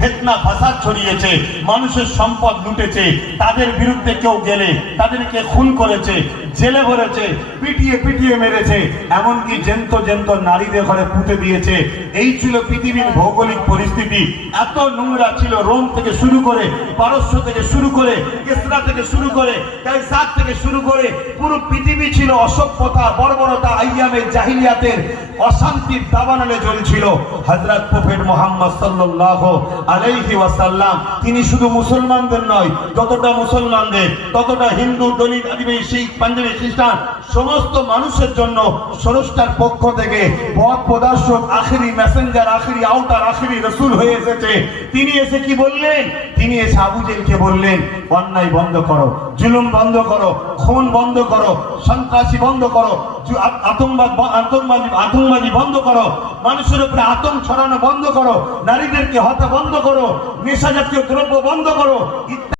ফিতনা ফাসাদ ছড়িয়েছে, মানুষের সম্পদ লুটেছে, তাদের বিরুদ্ধে কেউ গেলে তাদেরকে খুন করেছে, জেলে ভরেছে, পিটিয়ে পিটিয়ে মেরেছে, এমনকি জ্যান্ত জ্যান্ত নারীদের ঘরে পুঁতে দিয়েছে। এই ছিল পৃথিবীর ভৌগোলিক পরিস্থিতি। এত নোংরা ছিল, রোম থেকে শুরু করে, পারস্য থেকে শুরু করে, কেসরা থেকে শুরু করে, কায়সার থেকে শুরু করে পুরো পৃথিবী ছিল অসভ্যতা, বর্বরতা, আইয়ামে জাহিলিয়াতের অশান্তির দাবানলে জ্বলছিল। হযরত প্রফেট মুহাম্মদ সাল্লাল্লাহু আলাইহি ওয়াসাল্লাম তিনি শুধু মুসলমানদের নয়, যতটা মুসলমানদের ততটা হিন্দু, দলিত, আদিবাসী, শিখ, পাঞ্জাবি, খ্রিস্টান সমস্ত মানুষের জন্য স্রষ্টার পক্ষ থেকে পথ প্রদর্শক, আখেরি মেসেঞ্জার, আখেরি আউটার, আখেরি রাসূল হয়ে এসেছে। তিনি এসে কি বললেন? তিনি এসে আবু জেলকে বললেন, অন্যায় বন্ধ করো, জুলুম বন্ধ করো, খুন বন্ধ করো, সন্ত্রাসী বন্ধ করো, আতঙ্কবাদী বন্ধ করো, মানুষের উপরে আতঙ্ক ছড়ানো বন্ধ করো, নারীদেরকে হত্যা বন্ধ করো, নেশা জাতীয় দ্রব্য বন্ধ করো।